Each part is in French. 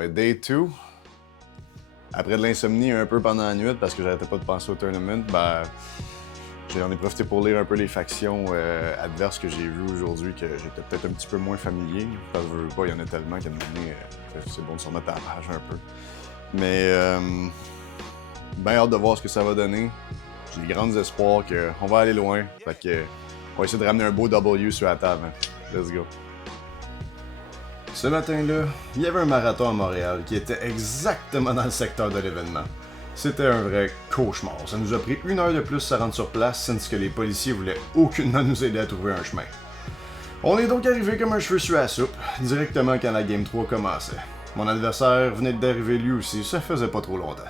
ben Day 2, après de l'insomnie un peu pendant la nuit parce que j'arrêtais pas de penser au tournament, ben j'en ai profité pour lire un peu les factions adverses que j'ai vues aujourd'hui, que j'étais peut-être un petit peu moins familier. Parce que je veux pas, il y en a tellement qu'à un moment donné, c'est bon de se remettre à la page un peu. Mais bien hâte de voir ce que ça va donner. J'ai de grands espoirs qu'on va aller loin. Fait que on va essayer de ramener un beau W sur la table. Hein. Let's go. Ce matin-là, il y avait un marathon à Montréal qui était exactement dans le secteur de l'événement. C'était un vrai cauchemar. Ça nous a pris 1 heure de plus à rendre sur place, since que les policiers voulaient aucunement nous aider à trouver un chemin. On est donc arrivé comme un cheveu sur la soupe, directement quand la Game 3 commençait. Mon adversaire venait d'arriver lui aussi, ça faisait pas trop longtemps.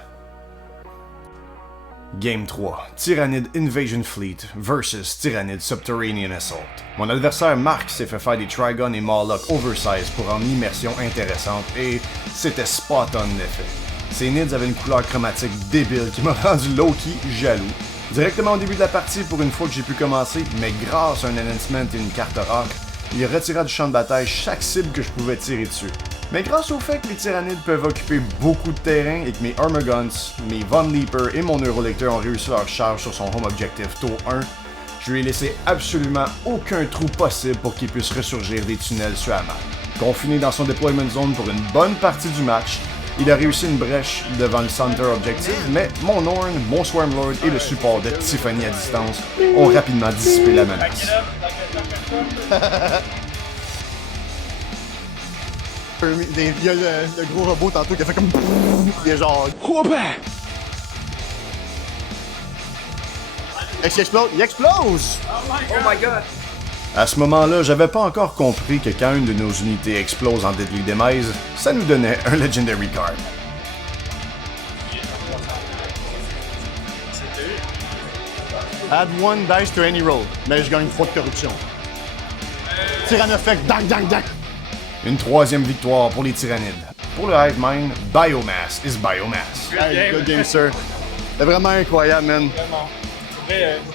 Game 3, Tyrannid Invasion Fleet versus Tyrannid Subterranean Assault. Mon adversaire Mark s'est fait faire des Trigon et Morlock oversize pour rendre l'immersion intéressante et c'était spot on l'effet. Ces nids avaient une couleur chromatique débile qui m'a rendu low-key jaloux. Directement au début de la partie, pour une fois que j'ai pu commencer, mais grâce à un enhancement et une carte rare, il retira du champ de bataille chaque cible que je pouvais tirer dessus. Mais grâce au fait que les tyrannides peuvent occuper beaucoup de terrain et que mes Armor Guns, mes Von Leaper et mon Neurolecteur ont réussi leur charge sur son Home Objective tour 1, je lui ai laissé absolument aucun trou possible pour qu'il puisse ressurgir des tunnels sur la map. Confiné dans son deployment zone pour une bonne partie du match, il a réussi une brèche devant le Center Objective, mais mon Norn, mon Swarmlord et le support de Tiffany à distance ont rapidement dissipé la menace. Il y a le gros robot tantôt qui a fait comme... Il est genre... Est-ce qu'il explose? Il explose! Oh my god! À ce moment-là, j'avais pas encore compris que quand une de nos unités explose en Deadly Demise, ça nous donnait un Legendary Card. Add 1 dice to any roll. Mais je gagne 3 de corruption. Tyrann effect, dang, dang, dang! Une 3e victoire pour les Tyrannides. Pour le Hive Mind, Biomass is Biomass. Hey, good game, sir. C'est vraiment incroyable, man.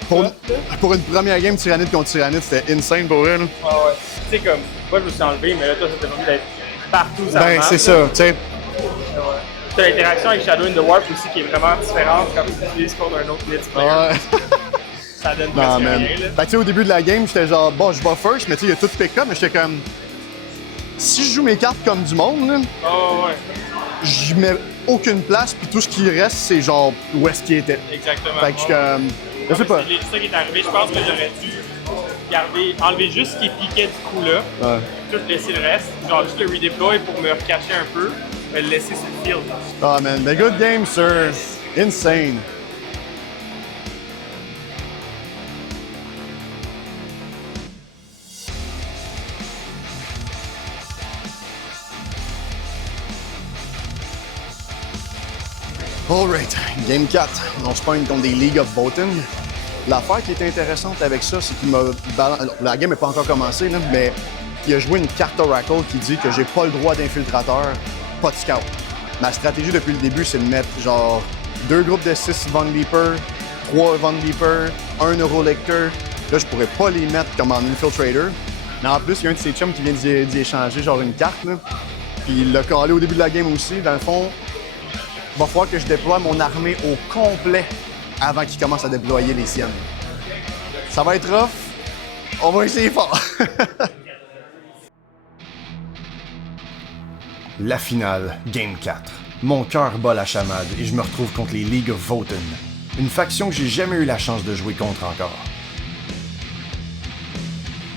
Pour une première game Tyrannide contre Tyrannide, c'était insane pour eux. Ah ouais. Tu sais, comme, moi je me suis enlevé, mais là, toi, ça t'a permis d'être partout sur la Ben, map, c'est ça, tu sais. Ouais. T'as l'interaction avec Shadow in the Warp aussi qui est vraiment différente quand tu utilises contre un autre multiplayer. Ouais. Ça donne Non, presque man. rien, là. Ben, tu sais, au début de la game, j'étais genre, bon, je vais first, mais tu sais, il y a tout pick up, mais j'étais comme. Si je joue mes cartes comme du monde, là, Oh ouais. je mets aucune place, puis tout ce qui reste, c'est genre où est-ce qu'il était. Exactement. Fait que je sais pas. C'est ça qui est arrivé. Je pense que j'aurais dû enlever juste ce qui piquait du coup là, Ouais. tout laisser le reste, genre juste le redeploy pour me recacher un peu, mais le laisser sur le field. Ah, man, the good game, sir. Insane. Alright, Game 4, on se pogne contre des League of Voting. L'affaire qui est intéressante avec ça, c'est qu'il m'a la game n'est pas encore commencée, là, mais il a joué une carte Oracle qui dit que j'ai pas le droit d'infiltrateur, pas de scout. Ma stratégie depuis le début, c'est de mettre genre 2 groupes de 6 Von Leaper, 3 Von Leaper, 1 Neurolecteur. Là, je pourrais pas les mettre comme en Infiltrator. Mais en plus, il y a un de ses chums qui vient d'y échanger genre une carte, là. Puis il l'a collé au début de la game aussi. Dans le fond, il va falloir que je déploie mon armée au complet avant qu'il commence à déployer les siennes. Ça va être rough. On va essayer fort. La finale, Game 4. Mon cœur bat la chamade et je me retrouve contre les League of Voten, une faction que j'ai jamais eu la chance de jouer contre encore.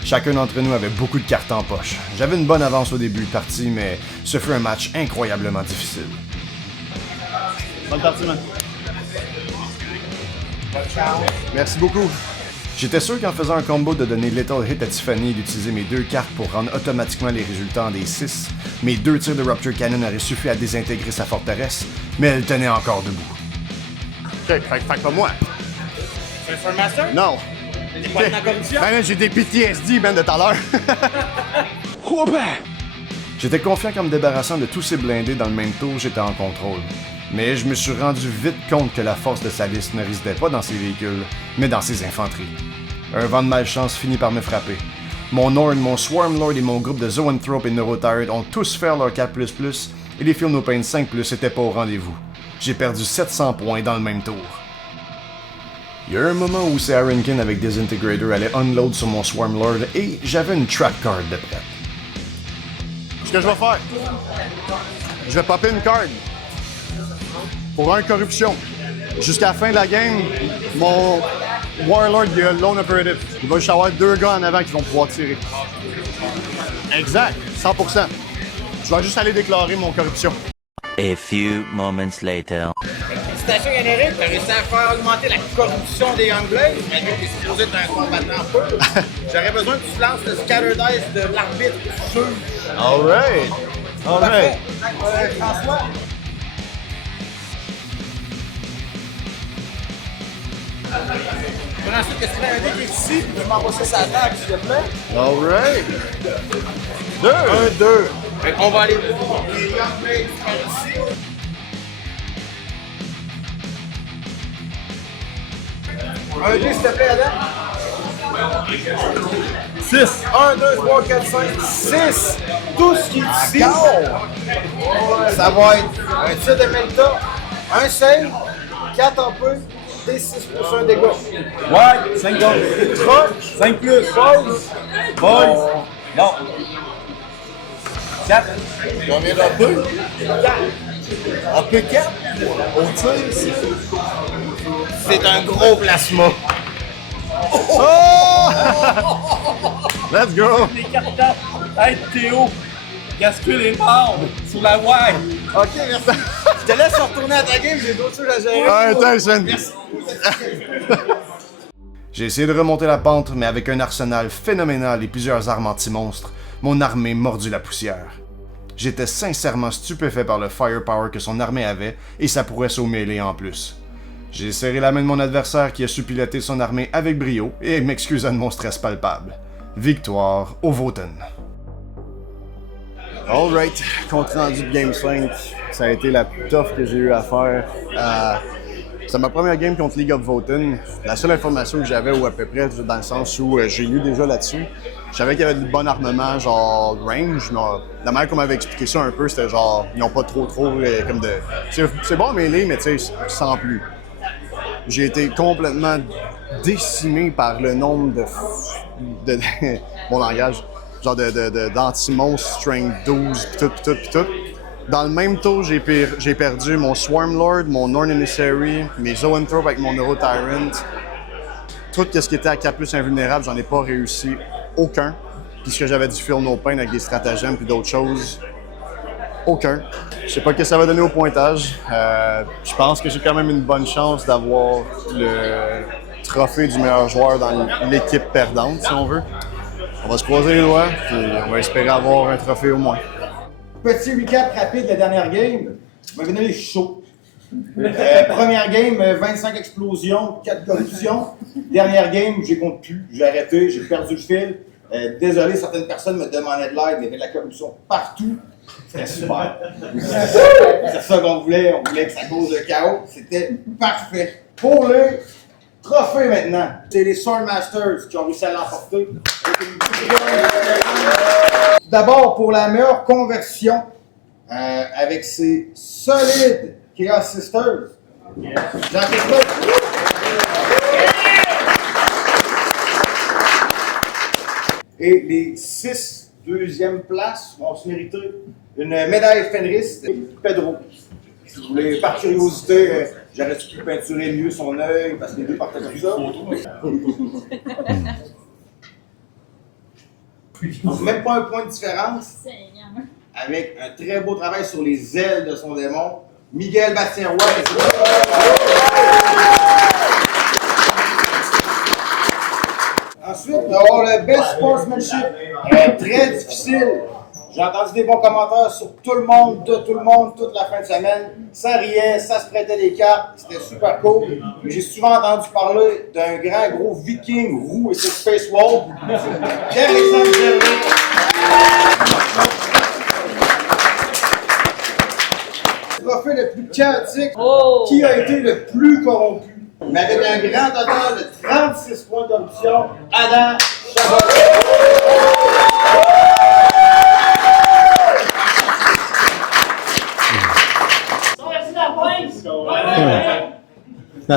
Chacun d'entre nous avait beaucoup de cartes en poche. J'avais une bonne avance au début de partie, mais ce fut un match incroyablement difficile. Bonne partie, man. Merci beaucoup. J'étais sûr qu'en faisant un combo de donner Lethal Hit à Tiffany et d'utiliser mes 2 cartes pour rendre automatiquement les résultats en des 6, mes 2 tirs de Rupture Cannon auraient suffi à désintégrer sa forteresse, mais elle tenait encore debout. OK, fait pas moi. C'est un Fur Master? Non. T'es pas dans la corruption? Ben là, j'ai des PTSD, man, de tout à l'heure. J'étais confiant qu'en me débarrassant de tous ces blindés dans le même tour, j'étais en contrôle. Mais je me suis rendu vite compte que la force de sa liste ne résidait pas dans ses véhicules, mais dans ses infanteries. Un vent de malchance finit par me frapper. Mon Norn, mon Swarmlord et mon groupe de Zoanthrope et Neurotired ont tous fait leur 4++, et les Feel No Pain 5+ étaient pas au rendez-vous. J'ai perdu 700 points dans le même tour. Il y a un moment où c'est Aaronkin avec Disintegrator allait unload sur mon Swarmlord et j'avais une trap card de prête. Ce que je vais faire, je vais popper une card pour un corruption. Jusqu'à la fin de la game, mon Warlord il a Lone Operative. Il va juste avoir 2 gars en avant qui vont pouvoir tirer. Exact, 100%. Je vais juste aller déclarer mon corruption. A few moments later. Félicitations Yannick, t'as réussi à faire augmenter la corruption des Youngblades, malgré que t'es supposé être un combattant pur. J'aurais besoin que tu lances le scatter dice de l'arbitre sûr. Alright! Alright! François? Ensuite, est-ce qu'il y a un dé qui est ici? Je m'envoie ça sur la table, s'il te plaît. Alright! 2! 2. On va aller voir les Youngblades par ici. Un dé, s'il te plaît, Adam. 6. 1, 2, 3, 4, 5, 6. Tout ce qui est ici. Ça va être un tir de Melta, un save, 4 en peu, D6 pour un dégât. Ouais, 5 gars. Truc, 5 plus. pause. Boys. Non. 4. Combien d'en peu? 4. En peu 4? Au tir, c'est un gros plasma. Oh! Let's go! Les cartables. Hey Théo. Gascule est mort sur la wire. Ok, merci. Je te laisse retourner à ta game, j'ai d'autres choses à gérer. Ouais, thanks, man. Merci. J'ai essayé de remonter la pente, mais avec un arsenal phénoménal et plusieurs armes anti-monstres, mon armée mordit la poussière. J'étais sincèrement stupéfait par le firepower que son armée avait, et ça pourrait s'au mêler en plus. J'ai serré la main de mon adversaire qui a su piloter son armée avec brio, et m'excusa de mon stress palpable. Victoire au Voten. Alright, compte rendu de Game 5. Ça a été la plus tough que j'ai eu à faire. C'est ma première game contre League of Voten. La seule information que j'avais, ou à peu près, dans le sens où j'ai lu déjà là-dessus, je savais qu'il y avait du bon armement, genre range, mais la manière qu'on m'avait expliqué ça un peu, c'était genre, ils n'ont pas trop comme de... C'est bon mêlé, mais tu sais, sans plus. J'ai été complètement décimé par le nombre de mon langage, genre d'anti-monstres, strength 12, pis tout. Dans le même tour, j'ai perdu mon Swarmlord, mon Norn Emissary, mes Zoanthrope avec mon Neurotyrant. Tout ce qui était à 4+ invulnérable, j'en ai pas réussi aucun. Puisque j'avais du Feel No Pain avec des stratagèmes puis d'autres choses. Aucun. Je sais pas ce que ça va donner au pointage. Je pense que j'ai quand même une bonne chance d'avoir le trophée du meilleur joueur dans l'équipe perdante, si on veut. On va se croiser les doigts, puis on va espérer avoir un trophée au moins. Petit recap rapide de la dernière game. Vous m'avez donné chaud. Première game, 25 explosions, 4 corruptions. Dernière game, j'ai compte plus. J'ai arrêté, j'ai perdu le fil. Désolé, certaines personnes me demandaient de l'aide, il y avait de la corruption partout. C'était super. C'est ça qu'on voulait. On voulait que ça cause le chaos. C'était parfait. Pour les trophées maintenant, c'est les Swordmasters qui ont réussi à l'emporter. D'abord, pour la meilleure conversion, avec ces solides Chaos Sisters. Jean-Christophe. Et les 6 deuxièmes places vont se mériter une médaille Fenris de Pedro. Si vous voulez, par curiosité, j'aurais pu peinturer mieux son œil parce que les deux partaient comme ça. Donc, même pas un point de différence. Avec un très beau travail sur les ailes de son démon. Miguel Bastien-Roy. Ensuite, on va avoir le best sportsmanship. Très difficile. J'ai entendu des bons commentaires sur tout le monde, de tout le monde, toute la fin de semaine. Ça riait, ça se prêtait des cartes, c'était super cool. J'ai souvent entendu parler d'un grand gros viking roux et ses Space Wolves. Pierre-Alexandre Gervais. Le trophée le plus chaotique, qui a été le plus corrompu. Mais avec un grand total de 36 points d'option, Adam Chabot. Le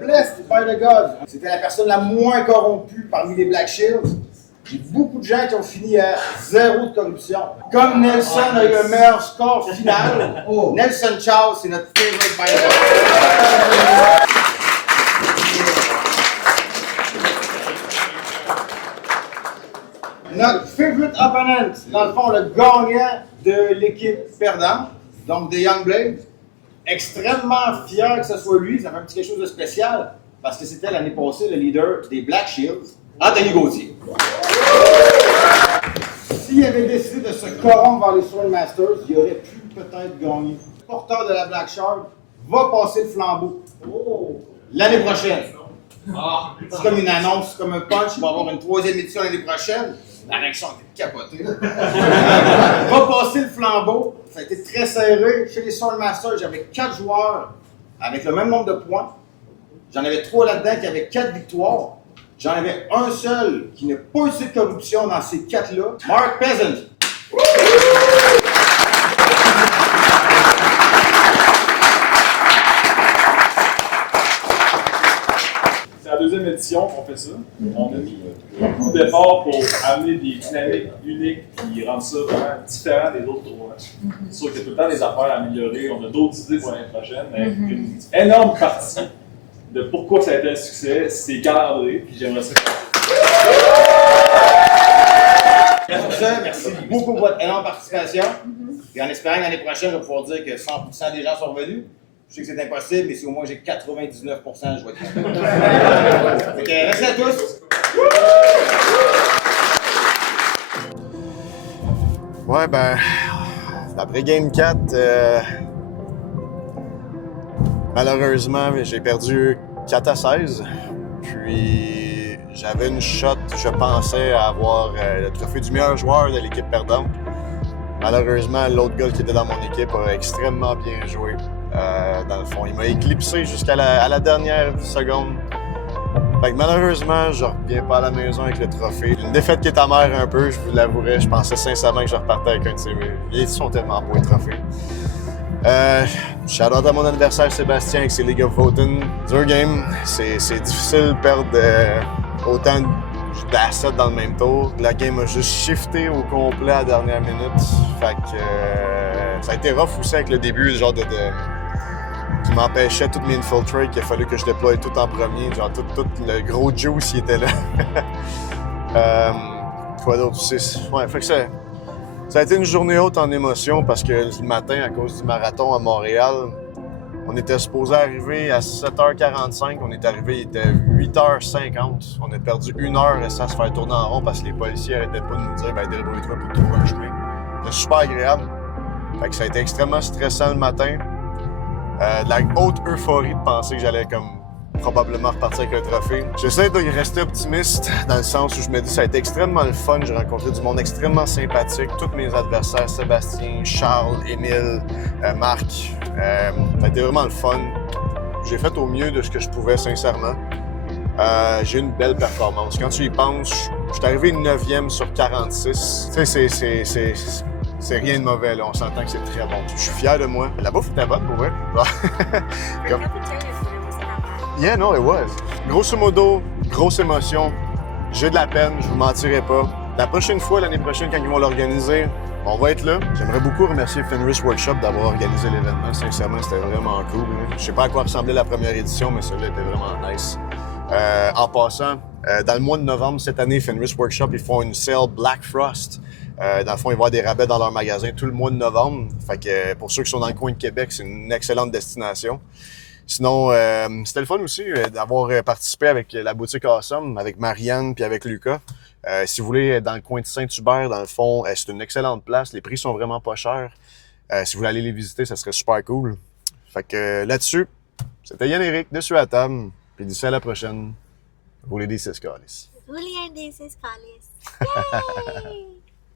Blessed by the God, c'était la personne la moins corrompue parmi les Black Shields. J'ai beaucoup de gens qui ont fini à 0 de corruption. Comme Nelson a eu le meilleur score final, Nelson Charles, c'est notre favorite by the God. Notre favorite opponent, dans le fond, le gagnant de l'équipe perdante, donc des Young Blades. Extrêmement fier que ce soit lui, ça fait un petit quelque chose de spécial, parce que c'était l'année passée le leader des Black Shields, Anthony Gauthier. S'il avait décidé de se corrompre vers les Sword Masters, il aurait pu peut-être gagner. Le porteur de la Black Shard va passer le flambeau l'année prochaine. C'est comme une annonce, c'est comme un punch, il va y avoir une 3e édition l'année prochaine. La réaction était capotée. Va passer le flambeau. Ça a été très serré. Chez les Sword Masters, j'avais 4 joueurs avec le même nombre de points. J'en avais 3 là-dedans qui avaient 4 victoires. J'en avais un seul qui n'a pas eu de corruption dans ces 4-là. Mark Peasant. C'est la 2e édition qu'on fait ça. On a mis beaucoup d'efforts pour amener des dynamiques uniques qui rendent ça vraiment différent des autres tournois. C'est sûr qu'il y a tout le temps des affaires à améliorer. On a d'autres idées pour l'année prochaine, mais une énorme partie de pourquoi ça a été un succès, c'est calendré, puis j'aimerais ça. Sur ça, merci beaucoup pour votre énorme participation. Et en espérant que l'année prochaine, je vais pouvoir dire que 100% des gens sont revenus. Je sais que c'est impossible, mais si au moins j'ai 99%, je vais être content. Merci à tous! Ouais, ben, après Game 4, malheureusement, j'ai perdu 4-16. Puis, j'avais une shot, je pensais avoir le trophée du meilleur joueur de l'équipe perdante. Malheureusement, l'autre gars qui était dans mon équipe a extrêmement bien joué. Dans le fond, il m'a éclipsé jusqu'à la dernière seconde. Fait que malheureusement, je reviens pas à la maison avec le trophée. Une défaite qui est amère un peu, je vous l'avouerai. Je pensais sincèrement que je repartais avec un de ces... Ils sont tellement beaux, les trophées. Shout-out à mon adversaire Sébastien avec ses League of Voting. Dur game. C'est difficile de perdre autant d'assets dans le même tour. La game a juste shifté au complet à la dernière minute. Fait que ça a été rough aussi avec le début, genre qui m'empêchait toutes mes infiltrates, qu'il a fallu que je déploie tout en premier. Genre tout le gros juice il était là. Quoi d'autre aussi? Ouais, fait que ça a été une journée haute en émotion parce que le matin, à cause du marathon à Montréal, on était supposé arriver à 7h45. On est arrivé, il était 8h50. On a perdu 1 heure et ça à se faire tourner en rond parce que les policiers arrêtaient pas de nous dire « débrouille-toi pour trouver un chemin ». C'était super agréable. Fait que ça a été extrêmement stressant le matin. De la haute euphorie de penser que j'allais comme probablement repartir avec un trophée. J'essaie de rester optimiste dans le sens où je me dis que ça a été extrêmement le fun. J'ai rencontré du monde extrêmement sympathique. Tous mes adversaires, Sébastien, Charles, Émile, Marc. Ça a été vraiment le fun. J'ai fait au mieux de ce que je pouvais, sincèrement. J'ai eu une belle performance. Quand tu y penses, je suis arrivé 9e sur 46. Tu sais, c'est rien de mauvais, là. On s'entend que c'est très bon. Je suis fier de moi. La bouffe était bonne, pour vrai. Yeah, no, it was. Grosso modo, grosse émotion. J'ai de la peine, je vous mentirai pas. La prochaine fois, l'année prochaine, quand ils vont l'organiser, on va être là. J'aimerais beaucoup remercier Fenris Workshop d'avoir organisé l'événement. Sincèrement, c'était vraiment cool. Je sais pas à quoi ressemblait la première édition, mais celui-là était vraiment nice. En passant, dans le mois de novembre cette année, Fenris Workshop, ils font une sale Black Frost. Dans le fond, ils vont avoir des rabais dans leur magasin tout le mois de novembre. Fait que pour ceux qui sont dans le coin de Québec, c'est une excellente destination. Sinon, c'était le fun aussi d'avoir participé avec la boutique Awesome, avec Marianne puis avec Lucas. Si vous voulez, dans le coin de Saint-Hubert, dans le fond, c'est une excellente place. Les prix sont vraiment pas chers. Si vous voulez aller les visiter, ça serait super cool. Fait que là-dessus, c'était Yann-Éric, dessus à la table. Puis d'ici à la prochaine, roulez des 6 calices. Roulez des 6 calices. Yay!